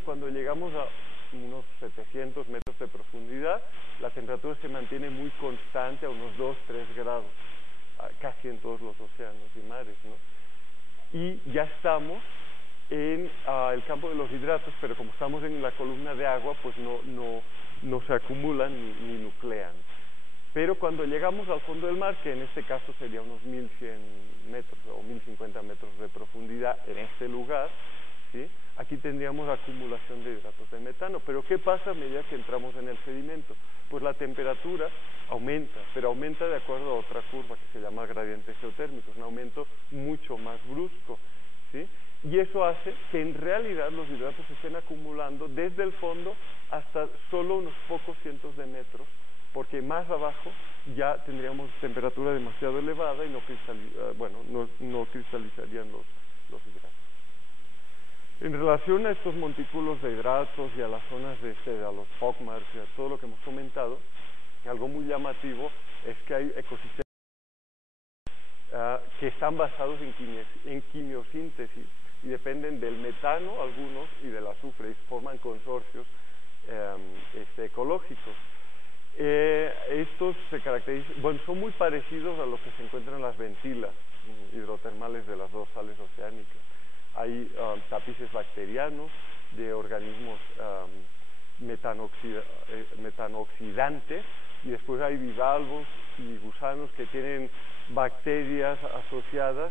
Cuando llegamos a unos 700 metros de profundidad, la temperatura se mantiene muy constante a unos 2-3 grados, casi en todos los océanos y mares, ¿no? Y ya estamos en el campo de los hidratos, pero como estamos en la columna de agua, pues no se acumulan ni nuclean. Pero cuando llegamos al fondo del mar, que en este caso sería unos 1100 metros o 1050 metros de profundidad en este lugar, ¿sí? Aquí tendríamos acumulación de hidratos de metano. Pero ¿qué pasa a medida que entramos en el sedimento? Pues la temperatura aumenta, pero aumenta de acuerdo a otra curva que se llama gradiente geotérmico, es un aumento mucho más brusco, ¿sí? Y eso hace que en realidad los hidratos se estén acumulando desde el fondo hasta solo unos pocos cientos de metros, porque más abajo ya tendríamos temperatura demasiado elevada y no cristalizarían los hidratos. En relación a estos montículos de hidratos y a las zonas a los POCMARs y a todo lo que hemos comentado, algo muy llamativo es que hay ecosistemas que están basados en quimiosíntesis y dependen del metano algunos y del azufre y forman consorcios ecológicos. Estos se caracterizan, son muy parecidos a los que se encuentran en las ventilas hidrotermales de las dorsales oceánicas. Hay tapices bacterianos de organismos metanooxidantes y después hay bivalvos y gusanos que tienen bacterias asociadas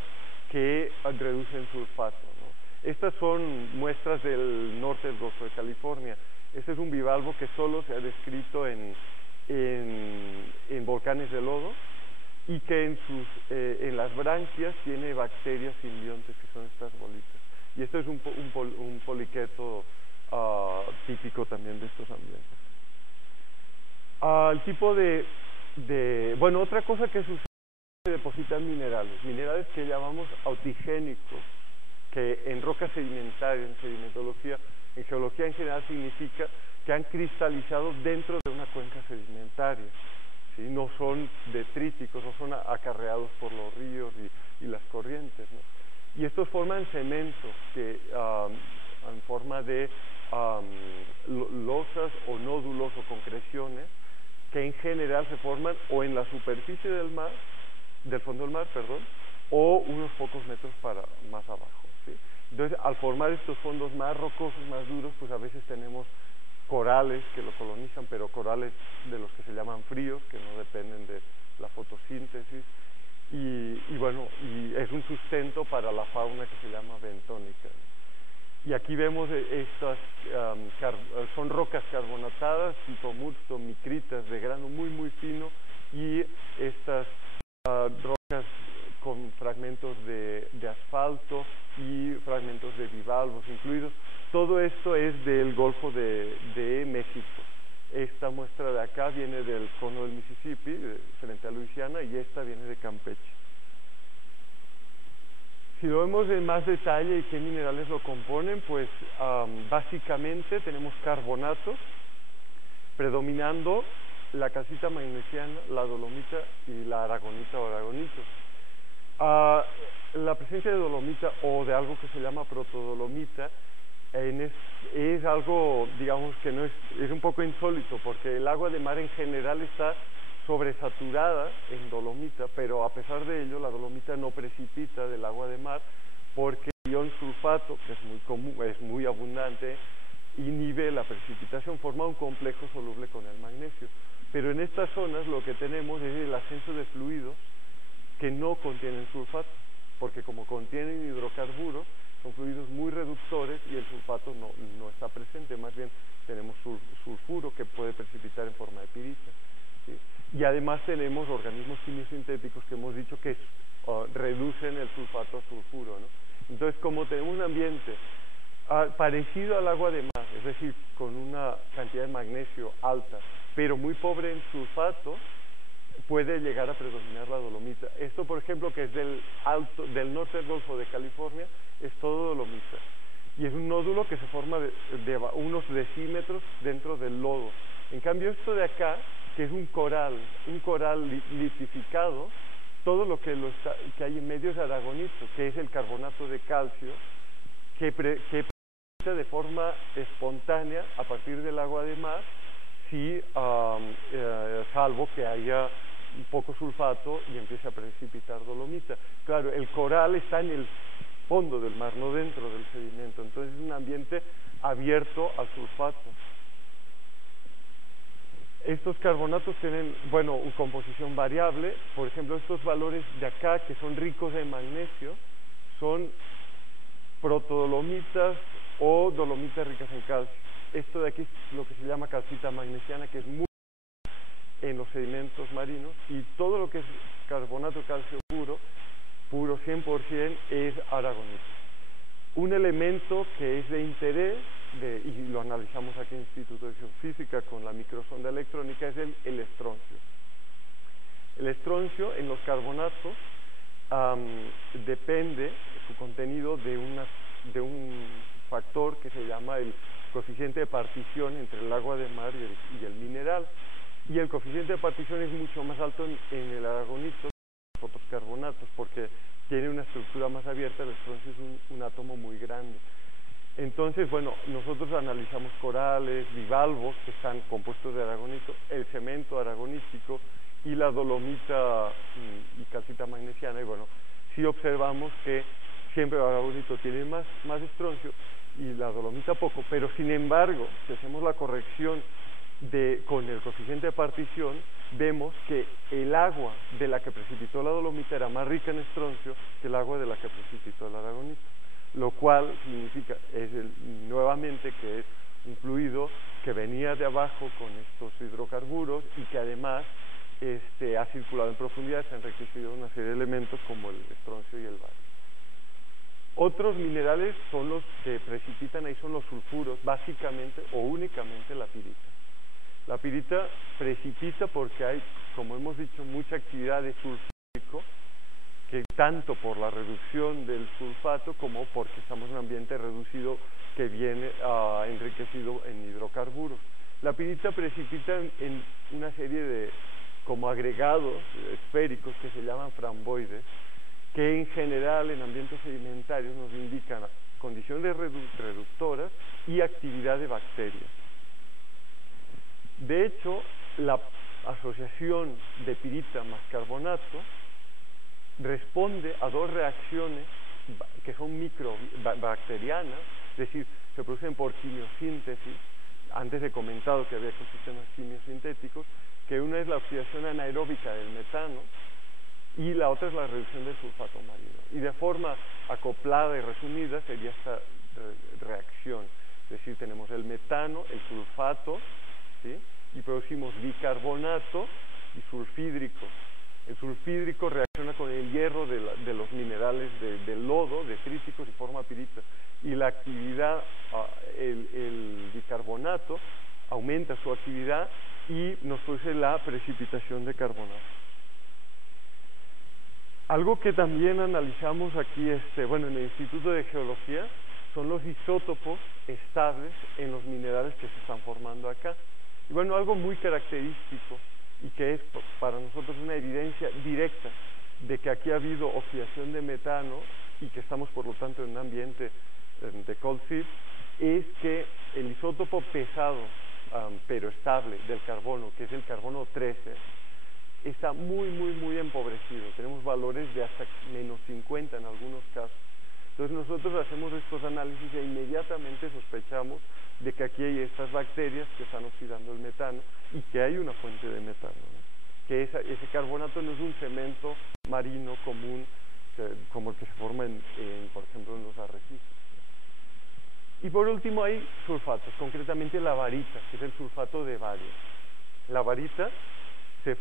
que reducen sulfato, ¿no? Estas son muestras del norte del Golfo de California. Este es un bivalvo que solo se ha descrito en volcanes de lodo y que en las branquias tiene bacterias simbiontes, que son estas bolitas. Y esto es un poliqueto típico también de estos ambientes. El tipo otra cosa que sucede es que depositan minerales que llamamos autigénicos, que en rocas sedimentarias, en sedimentología, en geología en general significa que han cristalizado dentro de una cuenca sedimentaria, ¿sí? No son detríticos, no son acarreados por los ríos y las corrientes, ¿no? Y estos forman cementos que en forma de losas o nódulos o concreciones que en general se forman o en la superficie del fondo del mar, o unos pocos metros más abajo, ¿sí? Entonces, al formar estos fondos más rocosos, más duros, pues a veces tenemos corales que lo colonizan, pero corales de los que se llaman fríos, que no dependen de la fotosíntesis, y es un sustento para la fauna que se llama bentónica. Y aquí vemos estas, son rocas carbonatadas, tipo mudstone, micritas de grano muy muy fino, y estas rocas con fragmentos de asfalto y fragmentos de bivalvos incluidos. Todo esto es del Golfo de México. Esta muestra de acá viene del cono del Mississippi, frente a Luisiana, y esta viene de Campeche. Si lo vemos en más detalle y qué minerales lo componen, pues básicamente tenemos carbonatos, predominando la calcita magnesiana, la dolomita y la aragonita o aragonito. La presencia de dolomita o de algo que se llama protodolomita es algo, digamos, que no es un poco insólito, porque el agua de mar en general está sobresaturada en dolomita, pero a pesar de ello la dolomita no precipita del agua de mar porque el ion sulfato, que es muy común, es muy abundante, inhibe la precipitación, forma un complejo soluble con el magnesio. Pero en estas zonas lo que tenemos es el ascenso de fluidos que no contienen sulfato, porque como contienen hidrocarburos, son fluidos muy reductores y el sulfato no está presente, más bien tenemos sulfuro que puede precipitar en forma de pirita, ¿sí? Y además tenemos organismos quimiosintéticos que hemos dicho que reducen el sulfato a sulfuro, ¿no? Entonces, como tenemos un ambiente parecido al agua de mar, es decir, con una cantidad de magnesio alta, pero muy pobre en sulfato, puede llegar a predominar la dolomita. Esto, por ejemplo, que es del norte del Golfo de California, es todo dolomita. Y es un nódulo que se forma de unos decímetros dentro del lodo. En cambio, esto de acá, que es un coral litificado, todo lo que hay en medio es aragonito, que es el carbonato de calcio, que de forma espontánea a partir del agua de mar, salvo que haya un poco sulfato y empiece a precipitar dolomita. Claro, el coral está en el fondo del mar, no dentro del sedimento, entonces es un ambiente abierto al sulfato. Estos carbonatos tienen, bueno, una composición variable. Por ejemplo, estos valores de acá, que son ricos en magnesio, son protodolomitas o dolomitas ricas en calcio. Esto de aquí es lo que se llama calcita magnesiana, que es muy en los sedimentos marinos, y todo lo que es carbonato de calcio puro 100%, es aragonita. Un elemento que es de interés, y lo analizamos aquí en el Instituto de Geofísica con la microsonda electrónica, es el estroncio. El estroncio en los carbonatos depende su contenido de un factor que se llama el coeficiente de partición entre el agua de mar y el mineral. Y el coeficiente de partición es mucho más alto en el aragonito que en los otros carbonatos, porque tiene una estructura más abierta. El estroncio es un átomo muy grande. Entonces, bueno, nosotros analizamos corales, bivalvos, que están compuestos de aragonito, el cemento aragonítico y la dolomita y calcita magnesiana, y bueno, sí observamos que siempre el aragonito tiene más estroncio y la dolomita poco, pero sin embargo, si hacemos la corrección con el coeficiente de partición, vemos que el agua de la que precipitó la dolomita era más rica en estroncio que el agua de la que precipitó el aragonito, lo cual significa nuevamente que es un fluido que venía de abajo con estos hidrocarburos y que además ha circulado en profundidad, se ha enriquecido una serie de elementos como el estroncio y el bario. Otros minerales son los que precipitan, ahí son los sulfuros, básicamente o únicamente la pirita. La pirita precipita porque hay, como hemos dicho, mucha actividad de sulfúrico, que tanto por la reducción del sulfato como porque estamos en un ambiente reducido que viene enriquecido en hidrocarburos. La pirita precipita en una serie de como agregados esféricos que se llaman framboides, que en general en ambientes sedimentarios nos indican condiciones reductoras y actividad de bacterias. De hecho, la asociación de pirita más carbonato responde a dos reacciones que son microbacterianas, es decir, se producen por quimiosíntesis. Antes he comentado que había ecosistemas quimiosintéticos, que una es la oxidación anaeróbica del metano y la otra es la reducción del sulfato marino. Y de forma acoplada y resumida sería esta reacción, es decir, tenemos el metano, el sulfato, ¿sí? Y producimos bicarbonato y sulfídrico. El sulfídrico reacciona con el hierro de los minerales del lodo, detríticos, y forma pirita. Y la actividad, el bicarbonato aumenta su actividad y nos produce la precipitación de carbonato. Algo que también analizamos aquí, en el Instituto de Geología, son los isótopos estables en los minerales que se están formando acá. Y bueno, algo muy característico y que es para nosotros una evidencia directa de que aquí ha habido oxidación de metano y que estamos por lo tanto en un ambiente de cold seep, es que el isótopo pesado pero estable del carbono, que es el carbono 13, está muy empobrecido. Tenemos valores de hasta -50 en algunos casos. Entonces nosotros hacemos estos análisis e inmediatamente sospechamos de que aquí hay estas bacterias que están oxidando el metano y que hay una fuente de metano, ¿no? Que ese carbonato no es un cemento marino común como el que se forma por ejemplo en los arrecifes. Y por último hay sulfatos, concretamente la varita, que es el sulfato de bario. La varita se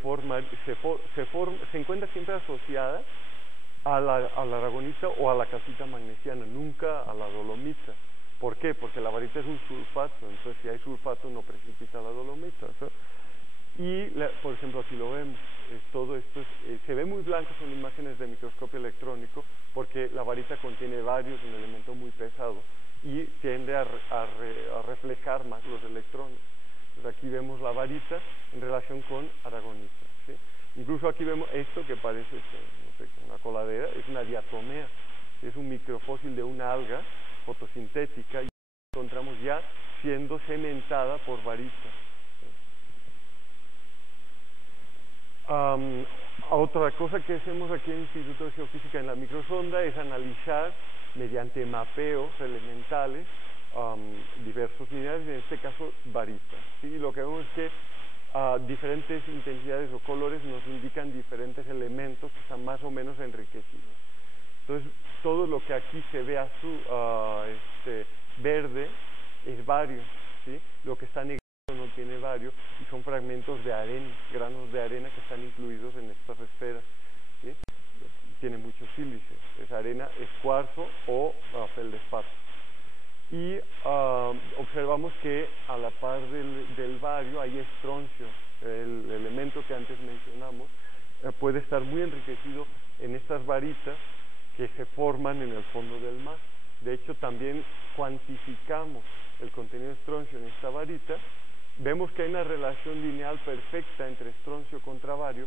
encuentra siempre asociada a la aragonita o a la calcita magnesiana, nunca a la dolomita. ¿Por qué? Porque la varita es un sulfato, entonces si hay sulfato no precipita la dolomita, ¿sí? Y, por ejemplo, aquí lo vemos, todo esto se ve muy blanco, son imágenes de microscopio electrónico, porque la varita contiene varios, un elemento muy pesado, y tiende a reflejar más los electrones. Entonces aquí vemos la varita en relación con aragonita, ¿sí? Incluso aquí vemos esto que parece una coladera, es una diatomea, es un microfósil de una alga fotosintética. encontramos ya siendo cementada por varita. Otra cosa que hacemos aquí en el Instituto de Geofísica en la microsonda es analizar mediante mapeos elementales diversos minerales, en este caso varita. ¿Sí? Lo que vemos es que diferentes intensidades o colores nos indican diferentes elementos que están más o menos enriquecidos. Entonces, todo lo que aquí se ve azul, verde es bario, ¿sí? Lo que está negro no tiene bario y son fragmentos de arena, granos de arena que están incluidos en estas esferas, ¿sí? Tiene mucho sílice, es arena, es cuarzo o feldespato. Y observamos que a la par del bario hay estroncio, el elemento que antes mencionamos, puede estar muy enriquecido en estas varitas que se forman en el fondo del mar. De hecho, también cuantificamos el contenido de estroncio en esta varita, vemos que hay una relación lineal perfecta entre estroncio contra bario,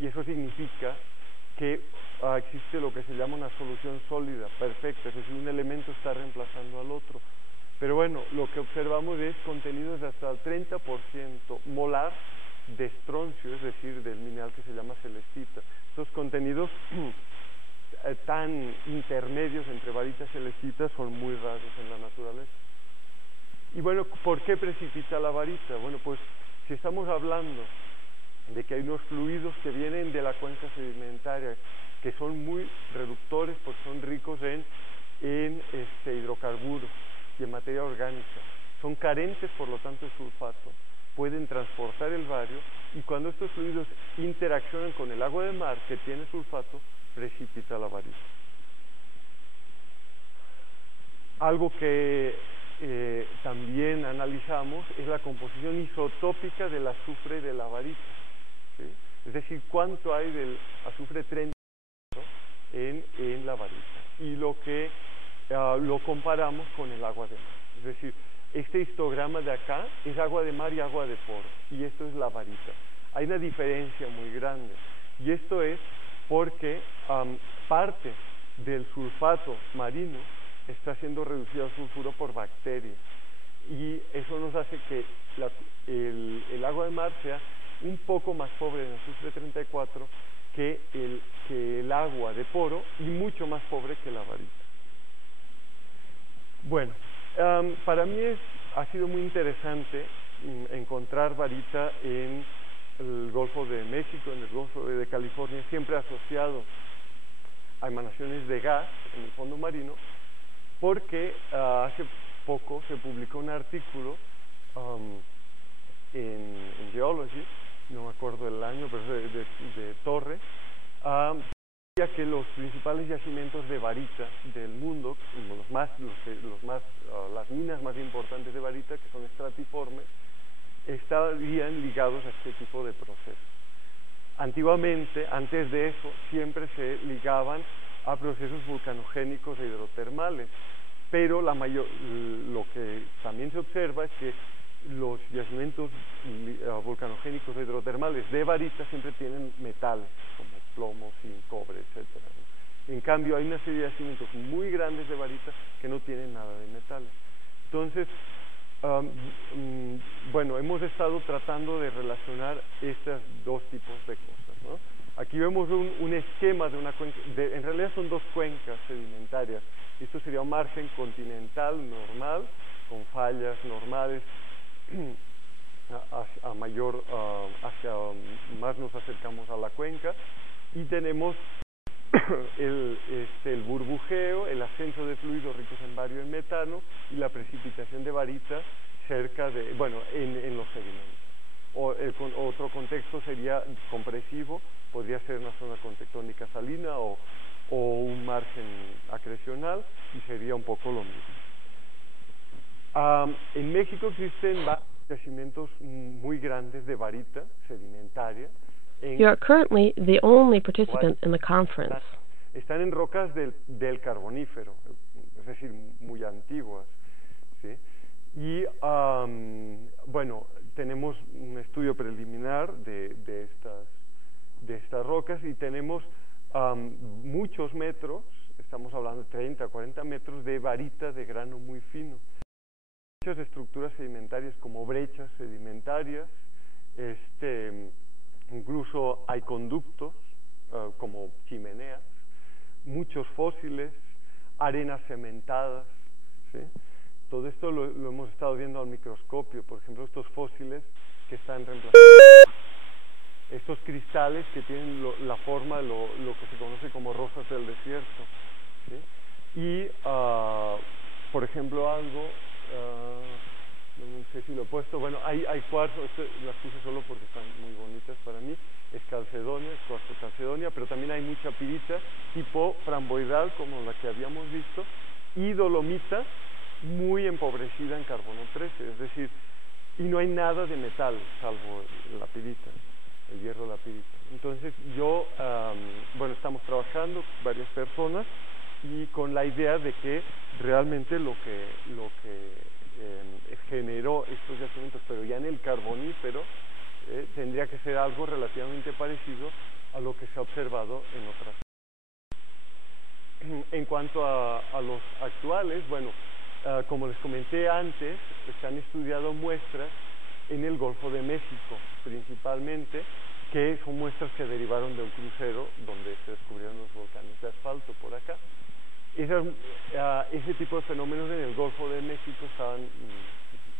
y eso significa que existe lo que se llama una solución sólida, perfecta, es decir, un elemento está reemplazando al otro. Pero bueno, lo que observamos es contenidos de hasta el 30% molar de estroncio, es decir, del mineral que se llama celestita. Estos contenidos tan intermedios entre varitas y celestitas son muy raros en la naturaleza. Y bueno, ¿por qué precipita la varita? Bueno, pues si estamos hablando de que hay unos fluidos que vienen de la cuenca sedimentaria que son muy reductores porque son ricos en hidrocarburos y en materia orgánica, son carentes por lo tanto de sulfato, pueden transportar el bario, y cuando estos fluidos interaccionan con el agua de mar que tiene sulfato, precipita la varita. Algo que también analizamos es la composición isotópica del azufre de la varita, ¿sí? Es decir, cuánto hay del azufre 30 en la varita, y lo comparamos con el agua de mar. Es decir, este histograma de acá es agua de mar y agua de poro, y esto es la varita. Hay una diferencia muy grande, y esto es porque parte del sulfato marino está siendo reducido a sulfuro por bacterias, y eso nos hace que el agua de mar sea un poco más pobre en azufre 34 que el agua de poro, y mucho más pobre que la varita. Bueno, para mí ha sido muy interesante encontrar varita en el Golfo de México, en el Golfo de California, siempre asociado a emanaciones de gas en el fondo marino, porque hace poco se publicó un artículo en Geology, no me acuerdo el año, pero de Torre, que los principales yacimientos de varita del mundo, las minas más importantes de varita, que son estratiformes, estarían ligados a este tipo de procesos. Antiguamente, antes de eso, siempre se ligaban a procesos vulcanogénicos e hidrotermales, pero lo que también se observa es que los yacimientos vulcanogénicos e hidrotermales de varita siempre tienen metales, como plomo, zinc, cobre, etc. En cambio, hay una serie de yacimientos muy grandes de varita que no tienen nada de metales. Entonces, bueno, hemos estado tratando de relacionar estos dos tipos de cosas, ¿no? Aquí vemos un esquema de una cuenca, en realidad son dos cuencas sedimentarias. Esto sería un margen continental normal, con fallas normales, hacia más nos acercamos a la cuenca, y tenemos el burbujeo, el ascenso de fluidos ricos en bario y en metano, y la precipitación de varita cerca de, en los sedimentos. Otro contexto sería compresivo, podría ser una zona con tectónica salina o un margen acrecional, y sería un poco lo mismo. En México existen yacimientos muy grandes de varita sedimentaria. You are currently the only participant in the conference. Están en rocas del Carbonífero, es decir, muy antiguas, ¿sí? Y bueno, tenemos un estudio preliminar de estas rocas, y tenemos muchos metros, estamos hablando de 30 a 40 metros de varita de grano muy fino. muchas estructuras sedimentarias como brechas sedimentarias, incluso hay conductos como chimeneas, muchos fósiles, arenas cementadas, ¿sí? Todo esto lo hemos estado viendo al microscopio, por ejemplo, estos fósiles que están reemplazando estos cristales que tienen la forma de lo que se conoce como rosas del desierto, ¿sí? Y, por ejemplo, algo, no sé si lo he puesto, bueno, hay cuarzo, las puse solo porque están muy bonitas para mí, es calcedonia, es cuarzo calcedonia, pero también hay mucha pirita tipo framboidal, como la que habíamos visto, y dolomita muy empobrecida en carbono 13, es decir, y no hay nada de metal, salvo la pirita, el hierro, la pirita. Entonces bueno, estamos trabajando varias personas y con la idea de que realmente lo que generó estos yacimientos, pero ya en el carbonífero, tendría que ser algo relativamente parecido a lo que se ha observado en otras. En cuanto a los actuales, bueno, como les comenté antes, se han estudiado muestras en el Golfo de México, principalmente, que son muestras que derivaron de un crucero donde se descubrieron los volcanes de asfalto por acá. Ese tipo de fenómenos en el Golfo de México estaban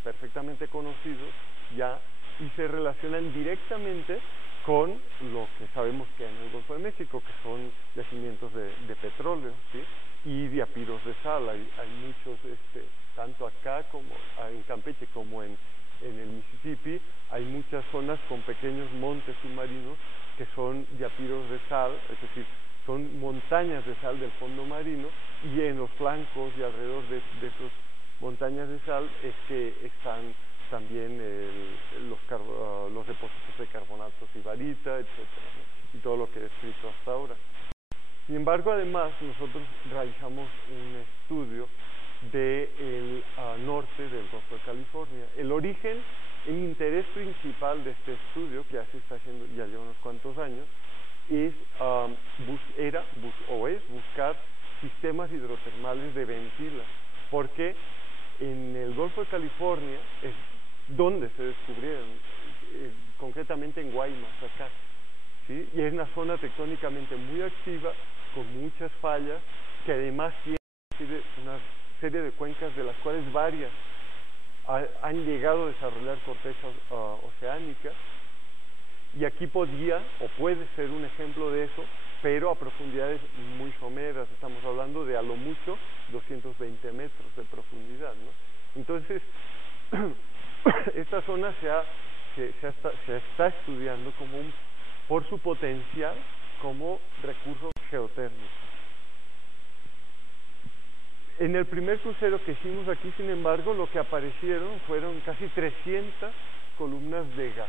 perfectamente conocidos ya y se relacionan directamente con lo que sabemos que hay en el Golfo de México, que son yacimientos de petróleo, ¿sí? Y diapiros de sal. Hay muchos, tanto acá como en Campeche como en el Mississippi, hay muchas zonas con pequeños montes submarinos que son diapiros de sal, es decir, son montañas de sal del fondo marino, y en los flancos y alrededor de esas montañas de sal es que están también los depósitos de carbonatos y barita, etcétera, ¿no? Y todo lo que he descrito hasta ahora. Sin embargo, además, nosotros realizamos un estudio del norte del Golfo de California. El origen, el interés principal de este estudio, que ya se está haciendo, ya lleva unos cuantos años, es buscar sistemas hidrotermales de ventila, porque en el Golfo de California es donde se descubrieron, concretamente en Guaymas, acá, ¿sí? Y es una zona tectónicamente muy activa, con muchas fallas, que además tiene una serie de cuencas de las cuales varias han llegado a desarrollar corteza oceánica, y aquí podía o puede ser un ejemplo de eso, pero a profundidades muy someras. Estamos hablando de a lo mucho 220 metros de profundidad, ¿no? Entonces, esta zona se está estudiando por su potencial como recurso geotérmico. En el primer crucero que hicimos aquí, sin embargo, lo que aparecieron fueron casi 300 columnas de gas,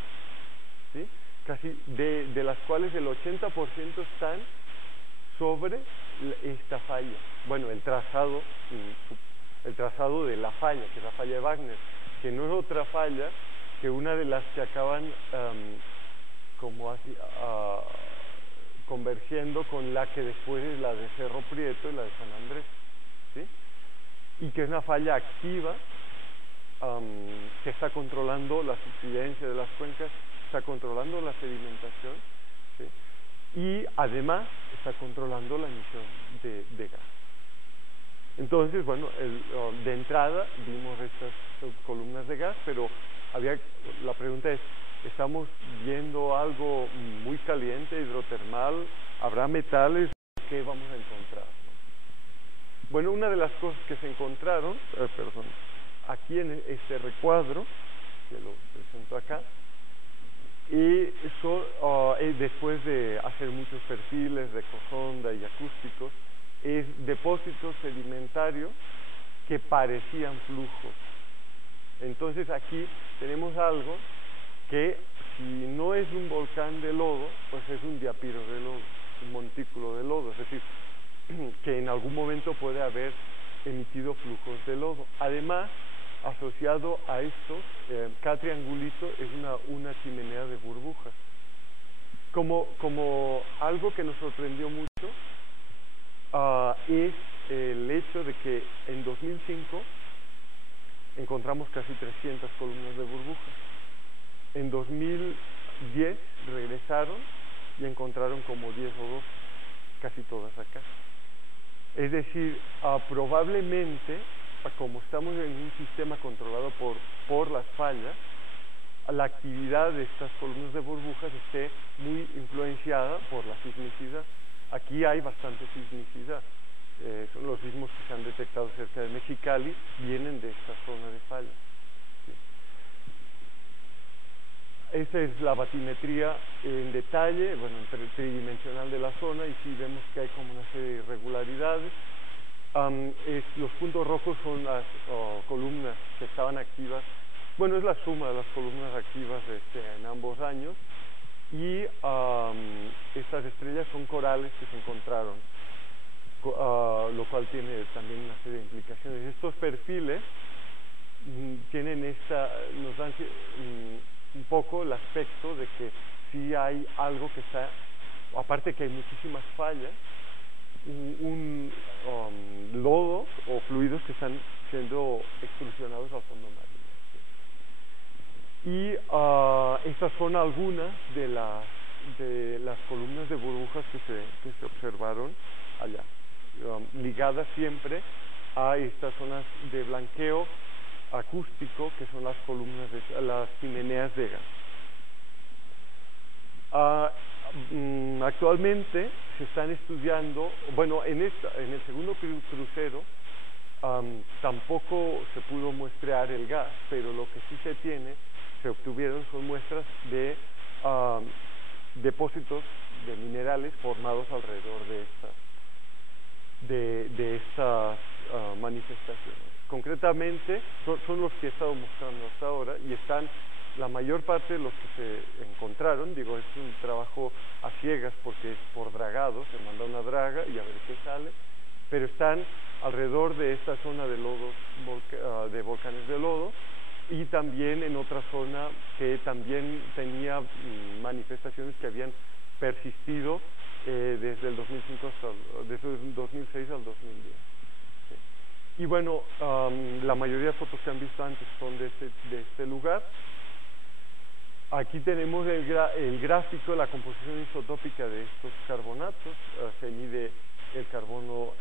¿sí? Casi de las cuales el 80% están sobre esta falla. Bueno, el trazado de la falla, que es la falla de Wagner, que no es otra falla que una de las que acaban convergiendo con la que después es la de Cerro Prieto y la de San Andrés, ¿sí? Y que es una falla activa, que está controlando la subsidencia de las cuencas, está controlando la sedimentación, ¿sí? Y además está controlando la emisión de gas. Entonces, bueno, de entrada vimos estas columnas de gas, pero la pregunta es, ¿estamos viendo algo muy caliente, hidrotermal? ¿Habrá metales? ¿Qué vamos a encontrar? Bueno, una de las cosas que se encontraron, aquí en este recuadro, que lo presento acá, y después de hacer muchos perfiles de ecosonda y acústicos, es depósitos sedimentarios que parecían flujos. Entonces aquí tenemos algo que, si no es un volcán de lodo, pues es un diapiro de lodo, un montículo de lodo, es decir, que en algún momento puede haber emitido flujos de lodo. Además, asociado a estos, cada triangulito es una chimenea de burbujas. Como algo que nos sorprendió mucho, es el hecho de que en 2005 encontramos casi 300 columnas de burbuja. En 2010 regresaron y encontraron como 10 o 12, casi todas acá. Es decir, probablemente, como estamos en un sistema controlado por las fallas, la actividad de estas columnas de burbujas esté muy influenciada por la sismicidad. Aquí hay bastante sismicidad. Son los sismos que se han detectado cerca de Mexicali, vienen de esta zona de falla. ¿Sí? Esta es la batimetría en detalle, bueno, tridimensional de la zona, y sí vemos que hay como una serie de irregularidades. Los puntos rojos son las columnas que estaban activas. Bueno, es la suma de las columnas activas en ambos años, y estas estrellas son corales que se encontraron, lo cual tiene también una serie de implicaciones. Estos perfiles nos dan un poco el aspecto de que sí hay algo que está, aparte que hay muchísimas fallas, un lodo o fluidos que están siendo extrusionados al fondo marino. Y estas son algunas de las columnas de burbujas que se observaron allá, ligadas siempre a estas zonas de blanqueo acústico que son las columnas, las chimeneas de gas. Actualmente se están estudiando, bueno, en el segundo crucero tampoco se pudo muestrear el gas, pero lo que sí se obtuvieron son muestras de depósitos de minerales formados alrededor de estas manifestaciones. Concretamente son los que he estado mostrando hasta ahora, y están la mayor parte de los que se encontraron. Digo, es un trabajo a ciegas porque es por dragado, se manda una draga y a ver qué sale, pero están alrededor de esta zona de lodos, de volcanes de lodo, y también en otra zona que también tenía manifestaciones que habían persistido desde el 2005 desde el 2006 al 2010. ¿Sí? Y bueno, la mayoría de fotos que han visto antes son de este lugar. Aquí tenemos el gráfico de la composición isotópica de estos carbonatos. Se mide el carbono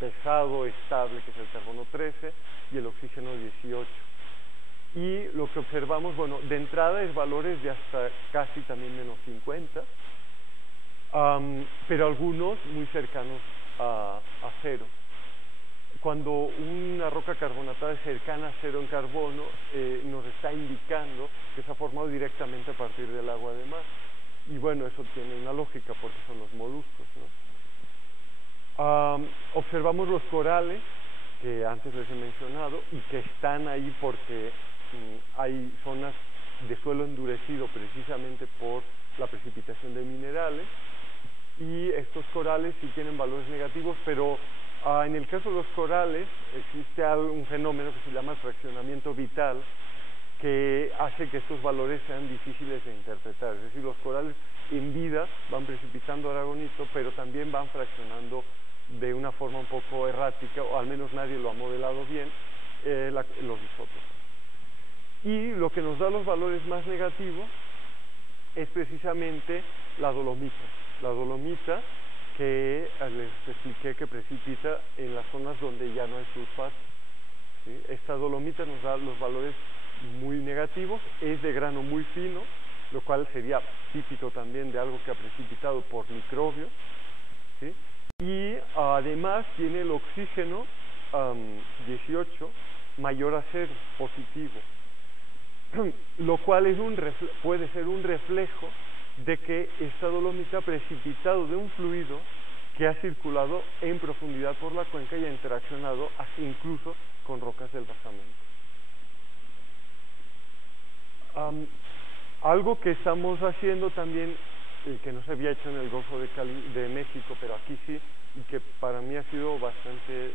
pesado, estable, que es el carbono 13, y el oxígeno 18. Y lo que observamos, bueno, de entrada es valores de hasta casi también menos 50, pero algunos muy cercanos a cero. Cuando una roca carbonatada es cercana a cero en carbono, nos está indicando que se ha formado directamente a partir del agua de mar. Y bueno, eso tiene una lógica porque son los moluscos, ¿no? Observamos los corales, que antes les he mencionado, y que están ahí porque hay zonas de suelo endurecido precisamente por la precipitación de minerales, y estos corales sí tienen valores negativos, pero en el caso de los corales existe un fenómeno que se llama el fraccionamiento vital, que hace que estos valores sean difíciles de interpretar. Es decir, los corales en vida van precipitando aragonito, pero también van fraccionando de una forma un poco errática, o al menos nadie lo ha modelado bien, los isótopos. Y lo que nos da los valores más negativos es precisamente la dolomita. La dolomita que les expliqué que precipita en las zonas donde ya no hay sulfato. ¿Sí? Esta dolomita nos da los valores muy negativos, es de grano muy fino, lo cual sería típico también de algo que ha precipitado por microbios. ¿Sí? Y además tiene el oxígeno 18 mayor a 0, positivo, lo cual puede ser un reflejo de que esta dolomita ha precipitado de un fluido que ha circulado en profundidad por la cuenca y ha interaccionado incluso con rocas del basamento. Algo que estamos haciendo también, que no se había hecho en el Golfo de México, pero aquí sí, y que para mí ha sido bastante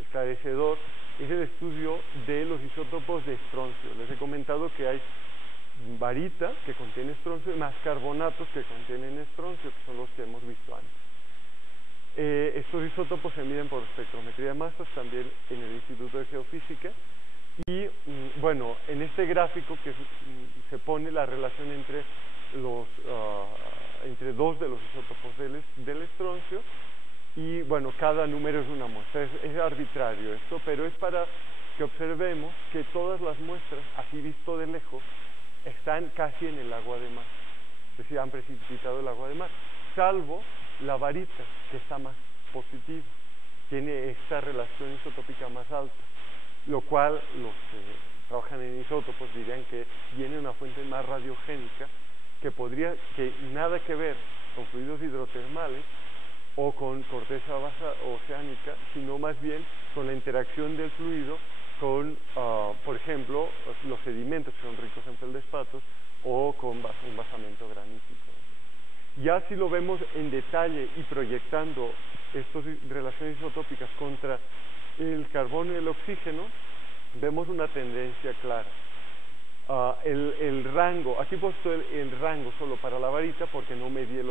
esclarecedor, es el estudio de los isótopos de estroncio. Les he comentado que hay barita, que contiene estroncio, más carbonatos que contienen estroncio, que son los que hemos visto antes. Estos isótopos se miden por espectrometría de masas, también en el Instituto de Geofísica, Y bueno, en este gráfico que se pone la relación entre entre dos de los isótopos del estroncio, y bueno, cada número es una muestra, es arbitrario esto, pero es para que observemos que todas las muestras, así visto de lejos, están casi en el agua de mar, es decir, han precipitado el agua de mar, salvo la varita, que está más positiva, tiene esta relación isotópica más alta, lo cual los que trabajan en isótopos dirían que viene una fuente más radiogénica que nada que ver con fluidos hidrotermales o con corteza oceánica, sino más bien con la interacción del fluido con, por ejemplo, los sedimentos que son ricos en feldespatos o con un basamento granítico. Ya si lo vemos en detalle y proyectando estas relaciones isotópicas contra el carbono y el oxígeno, vemos una tendencia clara. El rango, aquí he puesto el rango solo para la varita porque no medimos el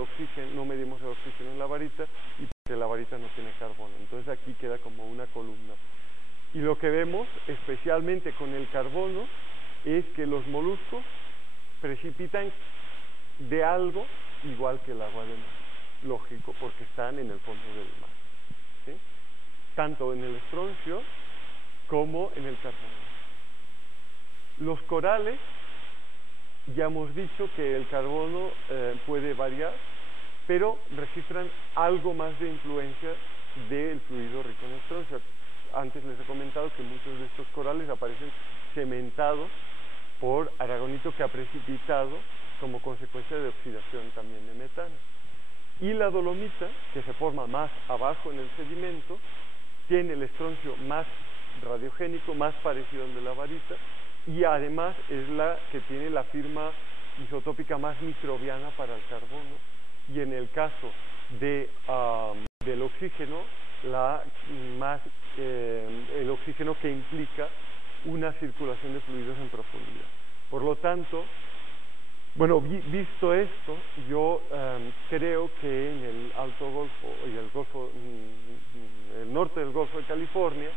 oxígeno en la varita y porque la varita no tiene carbono, entonces aquí queda como una columna. Y lo que vemos, especialmente con el carbono, es que los moluscos precipitan de algo igual que el agua de mar, lógico, porque están en el fondo del mar, ¿sí? Tanto en el estroncio como en el carbono. Los corales, ya hemos dicho que el carbono puede variar, pero registran algo más de influencia del fluido rico en estroncio. Antes les he comentado que muchos de estos corales aparecen cementados por aragonito que ha precipitado como consecuencia de oxidación también de metano. Y la dolomita, que se forma más abajo en el sedimento, tiene el estroncio más radiogénico, más parecido al de la varita, y además es la que tiene la firma isotópica más microbiana para el carbono, y en el caso del oxígeno, el oxígeno que implica una circulación de fluidos en profundidad. Por lo tanto, bueno, visto esto, yo creo que en el Alto Golfo y el norte del Golfo de California,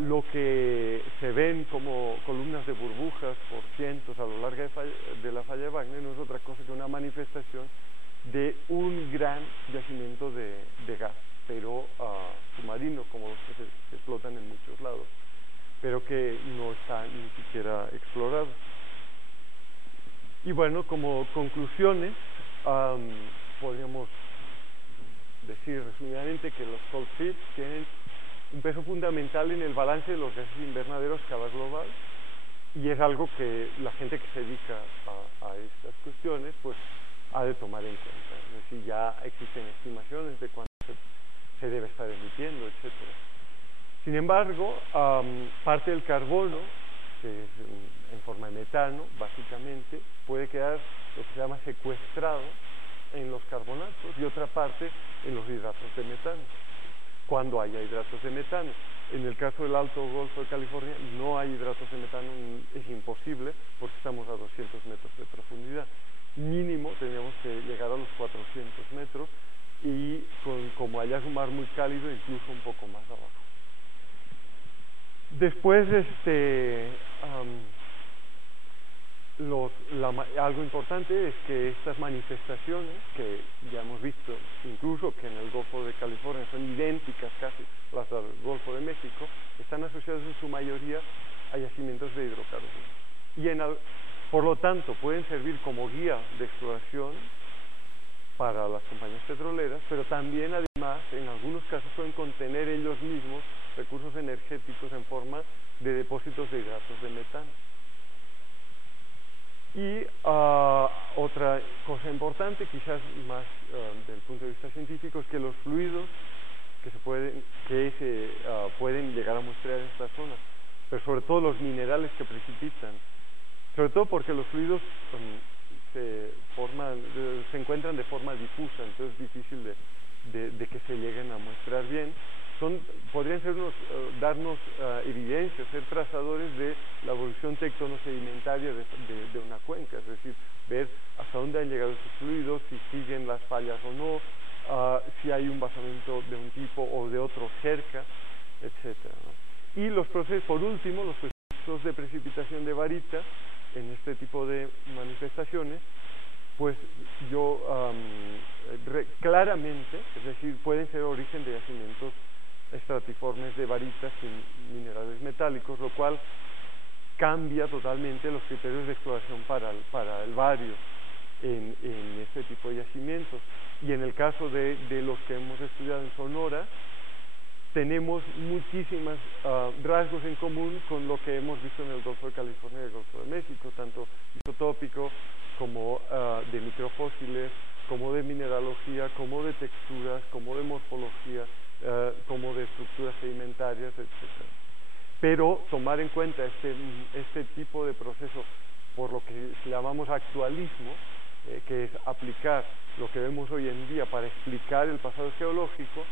lo que se ven como columnas de burbujas por cientos a lo largo de la falla de Wagner no es otra cosa que una manifestación de un gran yacimiento de gas, pero submarino, como los que se explotan en muchos lados, pero que no está ni siquiera explorado. Y bueno, como conclusiones, podríamos decir resumidamente que los cold seeds tienen un peso fundamental en el balance de los gases invernaderos a escala global, y es algo que la gente que se dedica a estas cuestiones pues ha de tomar en cuenta. Es decir, ya existen estimaciones de cuánto se debe estar emitiendo, etc. Sin embargo, parte del carbono, que es en forma de metano, básicamente, puede quedar lo que se llama secuestrado en los carbonatos y otra parte en los hidratos de metano, cuando haya hidratos de metano. En el caso del Alto Golfo de California no hay hidratos de metano, es imposible porque estamos a 200 metros de profundidad. Mínimo tendríamos que llegar a los 400 metros y como allá es un mar muy cálido, incluso un poco más abajo. Después, algo importante es que estas manifestaciones, que ya hemos visto incluso que en el Golfo de California son idénticas casi las del Golfo de México, están asociadas en su mayoría a yacimientos de hidrocarburos. Y por lo tanto pueden servir como guía de exploración para las compañías petroleras, pero también además en algunos casos pueden contener ellos mismos recursos energéticos en forma de depósitos de hidratos de metano. Y otra cosa importante, quizás más desde el punto de vista científico, es que los fluidos que se pueden llegar a muestrear en estas zonas, pero sobre todo los minerales que precipitan, sobre todo porque los fluidos se encuentran de forma difusa, entonces es difícil de que se lleguen a muestrar bien. Podrían darnos evidencias, ser trazadores de la evolución tectono-sedimentaria de una cuenca, es decir, ver hasta dónde han llegado esos fluidos, si siguen las fallas o no, si hay un basamento de un tipo o de otro cerca, etcétera, ¿no? Y los procesos, por último, los procesos de precipitación de varita en este tipo de manifestaciones, pues yo claramente, es decir, pueden ser origen de yacimientos estratiformes de varitas y minerales metálicos, lo cual cambia totalmente los criterios de exploración para el bario en este tipo de yacimientos. Y en el caso de los que hemos estudiado en Sonora, tenemos muchísimos rasgos en común con lo que hemos visto en el Golfo de California y el Golfo de México, tanto isotópico como de microfósiles, como de mineralogía, como de texturas, como de morfología, como de estructuras sedimentarias, etc. Pero tomar en cuenta este tipo de proceso por lo que llamamos actualismo, que es aplicar lo que vemos hoy en día para explicar el pasado geológico,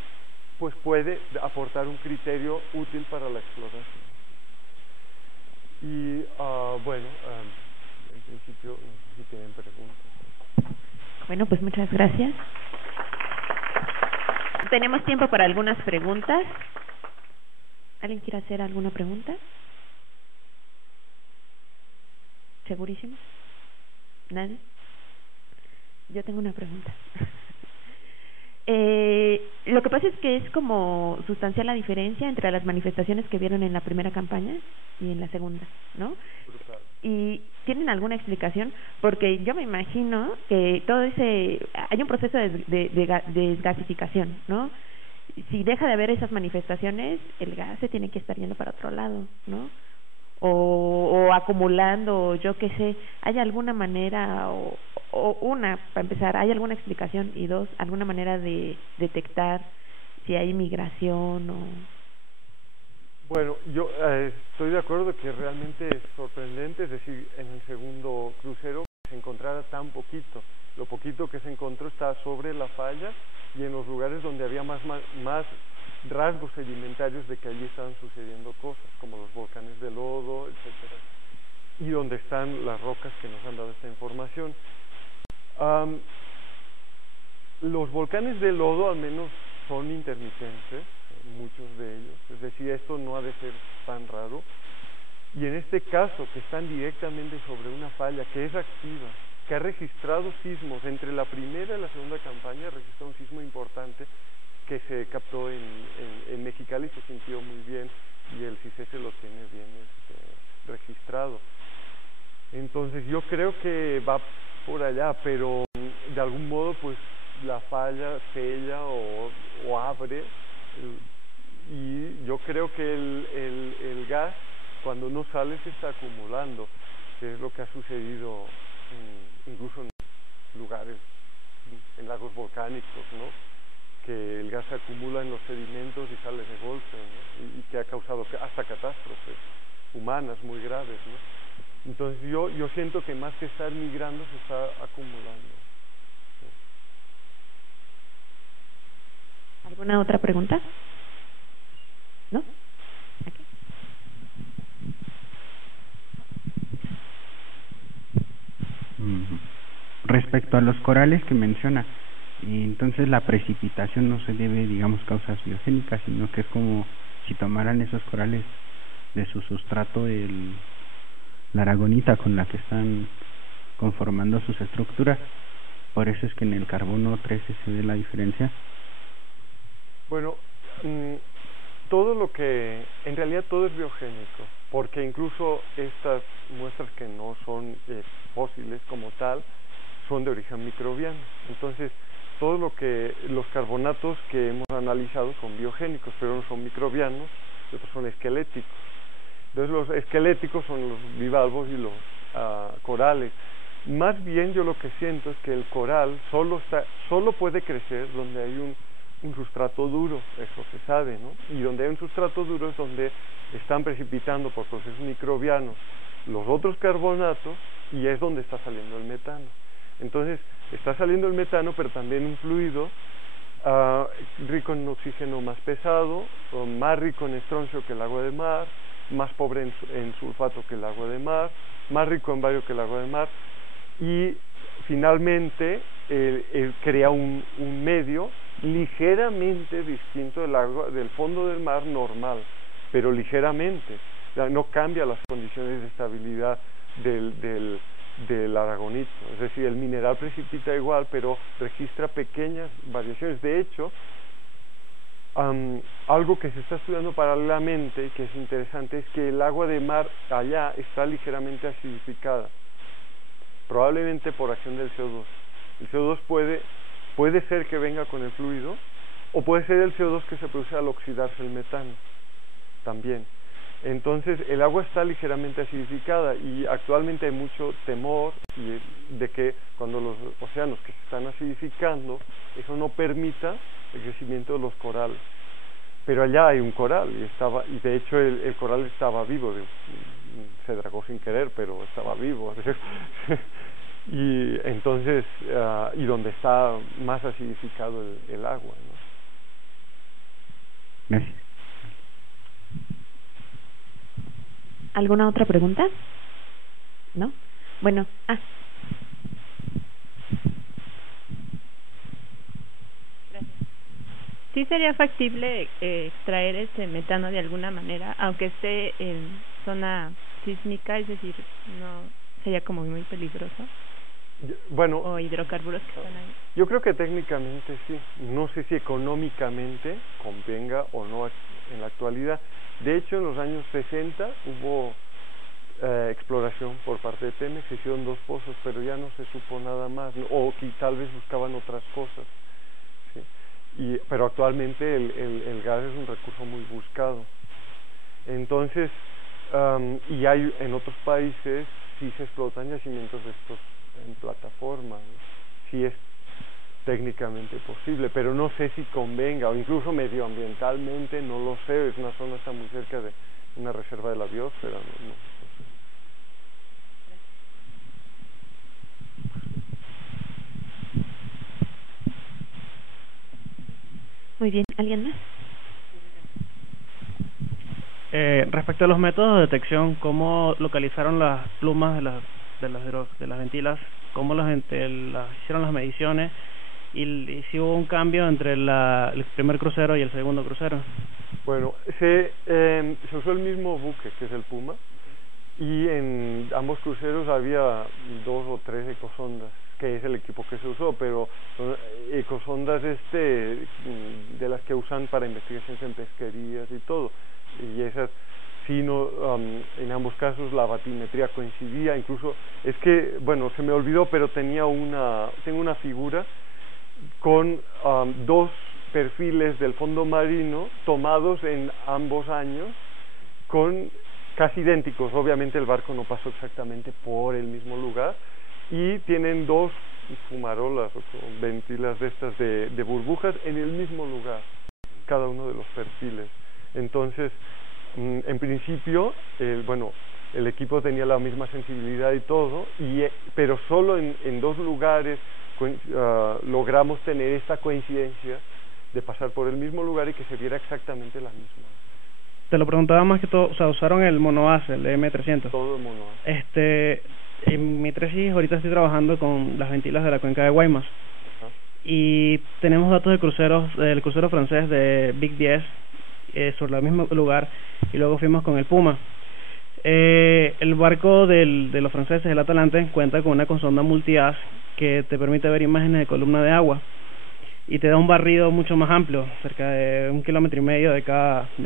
pues puede aportar un criterio útil para la exploración. Y bueno, en principio, no sé si tienen preguntas. Bueno, pues muchas gracias. Tenemos tiempo para algunas preguntas. ¿Alguien quiere hacer alguna pregunta? ¿Segurísimo? ¿Nadie? Yo tengo una pregunta. Lo que pasa es que es como sustancial la diferencia entre las manifestaciones que vieron en la primera campaña y en la segunda, ¿no? Brutal. ¿Y tienen alguna explicación? Porque yo me imagino que todo hay un proceso de desgasificación, ¿no? Si deja de haber esas manifestaciones, el gas se tiene que estar yendo para otro lado, ¿no? O acumulando, yo qué sé. ¿Hay alguna manera, para empezar, ¿hay alguna explicación? Y dos, ¿alguna manera de detectar si hay migración o...? Bueno, yo estoy de acuerdo que realmente es sorprendente, es decir, en el segundo crucero se encontrara tan poquito. Lo poquito que se encontró está sobre la falla y en los lugares donde había más rasgos sedimentarios de que allí estaban sucediendo cosas, como los volcanes de lodo, etcétera, y donde están las rocas que nos han dado esta información. Los volcanes de lodo al menos son intermitentes, muchos de ellos, es decir, esto no ha de ser tan raro, y en este caso que están directamente sobre una falla que es activa, que ha registrado sismos entre la primera y la segunda campaña, registró un sismo importante que se captó en Mexicali, se sintió muy bien y el CICESE lo tiene bien registrado. Entonces yo creo que va por allá, pero de algún modo pues la falla sella o abre, y yo creo que el gas cuando no sale se está acumulando, que es lo que ha sucedido incluso en lugares, en lagos volcánicos, ¿no? Que el gas se acumula en los sedimentos y sale de golpe, ¿no? y que ha causado hasta catástrofes humanas muy graves, ¿no? Entonces yo siento que más que estar migrando se está acumulando. ¿Alguna otra pregunta? ¿No? Aquí. Respecto a los corales que menciona, entonces la precipitación no se debe, digamos, causas biogénicas, sino que es como si tomaran esos corales de su sustrato la aragonita con la que están conformando sus estructuras. Por eso es que en el carbono 13 se ve la diferencia. Bueno, en realidad todo es biogénico, porque incluso estas muestras que no son fósiles como tal, son de origen microbiano. Entonces, todo los carbonatos que hemos analizado son biogénicos, pero no son microbianos, y otros son esqueléticos. Entonces, los esqueléticos son los bivalvos y los corales. Más bien yo lo que siento es que el coral solo puede crecer donde hay un sustrato duro, eso se sabe, ¿no? Y donde hay un sustrato duro es donde están precipitando por procesos microbianos los otros carbonatos y es donde está saliendo el metano. Entonces, está saliendo el metano, pero también un fluido rico en oxígeno más pesado, más rico en estroncio que el agua de mar, más pobre en sulfato que el agua de mar, más rico en bario que el agua de mar, y finalmente crea un medio ligeramente distinto del fondo del mar normal. pero ligeramente. O sea, no cambia las condiciones de estabilidad del aragonito. Es decir, el mineral precipita igual, pero registra pequeñas variaciones. De hecho, algo que se está estudiando paralelamente, que es interesante, es que el agua de mar allá está ligeramente acidificada, probablemente por acción del CO2. El CO2 puede ser que venga con el fluido, o puede ser el CO2 que se produce al oxidarse el metano, también. Entonces, el agua está ligeramente acidificada y actualmente hay mucho temor de que cuando los océanos que se están acidificando, eso no permita el crecimiento de los corales. Pero allá hay un coral y de hecho el coral estaba vivo, se dragó sin querer, pero estaba vivo. Y entonces, y donde está más acidificado el agua, ¿no? Gracias. ¿Alguna otra pregunta? ¿No? Bueno, ¿Sí sería factible extraer ese metano de alguna manera, aunque esté en zona sísmica? Es decir, no sería como muy peligroso. Bueno, o hidrocarburos que están ahí. Yo creo que técnicamente sí. No sé si económicamente convenga o no en la actualidad. De hecho, en los años 60 hubo exploración por parte de Pemex, se hicieron 2 pozos, pero ya no se supo nada más, o que tal vez buscaban otras cosas. ¿Sí? Pero actualmente el gas es un recurso muy buscado. Entonces, y hay en otros países sí se explotan yacimientos de estos en plataforma, ¿no? Sí es técnicamente posible, pero no sé si convenga, o incluso medioambientalmente, no lo sé. Es una zona que está muy cerca de una reserva de la biosfera, no sé. Muy bien, ¿alguien más? Respecto a los métodos de detección, ¿cómo localizaron las plumas de las ventilas? ¿Cómo hicieron las mediciones? Y si hubo un cambio entre el primer crucero y el segundo crucero. Bueno, se usó el mismo buque, que es el Puma, y en ambos cruceros había 2 o 3 ecosondas, que es el equipo que se usó, pero son ecosondas de las que usan para investigaciones en pesquerías y todo, y esas sí, no, en ambos casos la batimetría coincidía. Incluso es que, bueno, se me olvidó, pero tengo una figura con 2 perfiles del fondo marino tomados en ambos años, con casi idénticos. Obviamente el barco no pasó exactamente por el mismo lugar, y tienen 2 fumarolas o ventilas de estas de burbujas en el mismo lugar, cada uno de los perfiles. Entonces, en principio, el equipo tenía la misma sensibilidad y todo, pero solo en 2 lugares logramos tener esta coincidencia de pasar por el mismo lugar y que se viera exactamente la misma. Te lo preguntaba más que todo, o sea, usaron el monoase, el M300. Todo el monoase. En mi tesis ahorita estoy trabajando con las ventilas de la cuenca de Guaymas. Y tenemos datos de cruceros, del crucero francés de Big 10 sobre el mismo lugar, y luego fuimos con el Puma. El barco de los franceses, el Atalante, cuenta con una ecosonda multi-haz que te permite ver imágenes de columna de agua y te da un barrido mucho más amplio, cerca de 1,5 kilómetros de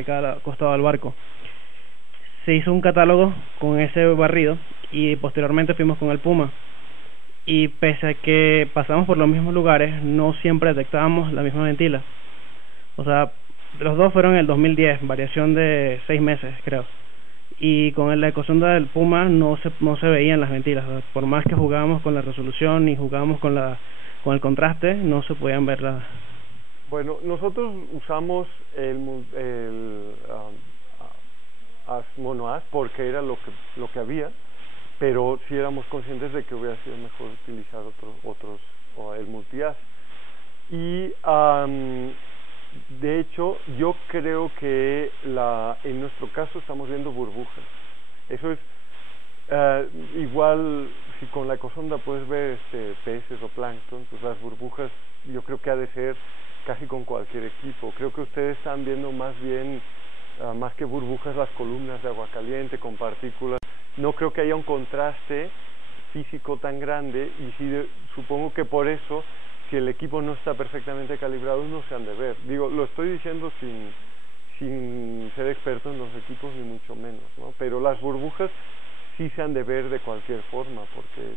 cada costado del barco. Se hizo un catálogo con ese barrido y posteriormente fuimos con el Puma, y pese a que pasamos por los mismos lugares, no siempre detectábamos la misma ventila. O sea, los 2 fueron en el 2010, variación de 6 meses, creo. Y con la ecosonda del Puma no se veían las ventilas. Por más que jugábamos con la resolución y jugábamos con el contraste, no se podían ver las. Bueno, nosotros usamos el monohaz porque era lo que había, pero sí éramos conscientes de que hubiera sido mejor utilizar otros o el multihaz. Y de hecho, yo creo que en nuestro caso estamos viendo burbujas. Eso es Igual, si con la ecosonda puedes ver peces o plancton, pues las burbujas yo creo que ha de ser casi con cualquier equipo. Creo que ustedes están viendo más bien, más que burbujas, las columnas de agua caliente con partículas. No creo que haya un contraste físico tan grande, y sí, supongo que por eso, si el equipo no está perfectamente calibrado, no se han de ver. Digo, lo estoy diciendo sin ser experto en los equipos, ni mucho menos, ¿no? Pero las burbujas sí se han de ver de cualquier forma, porque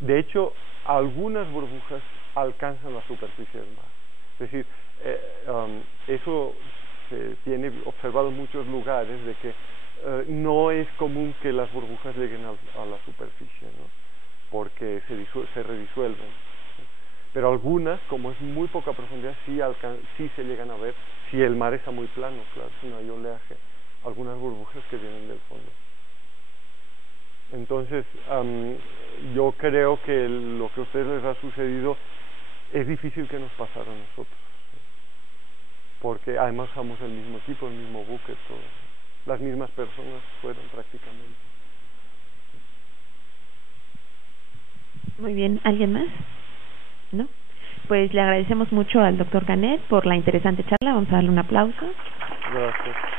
de hecho algunas burbujas alcanzan la superficie del mar. Es decir, eso se tiene observado en muchos lugares, de que no es común que las burbujas lleguen a la superficie, ¿no? Porque se redisuelven. Pero algunas, como es muy poca profundidad, sí se llegan a ver si el mar está muy plano, claro, si no hay oleaje. Algunas burbujas que vienen del fondo. Entonces, yo creo que lo que a ustedes les ha sucedido es difícil que nos pasara a nosotros, porque además usamos el mismo equipo, el mismo buque, todo. Las mismas personas fueron prácticamente. Muy bien, ¿alguien más? ¿No? Pues le agradecemos mucho al doctor Canet por la interesante charla. Vamos a darle un aplauso. Gracias.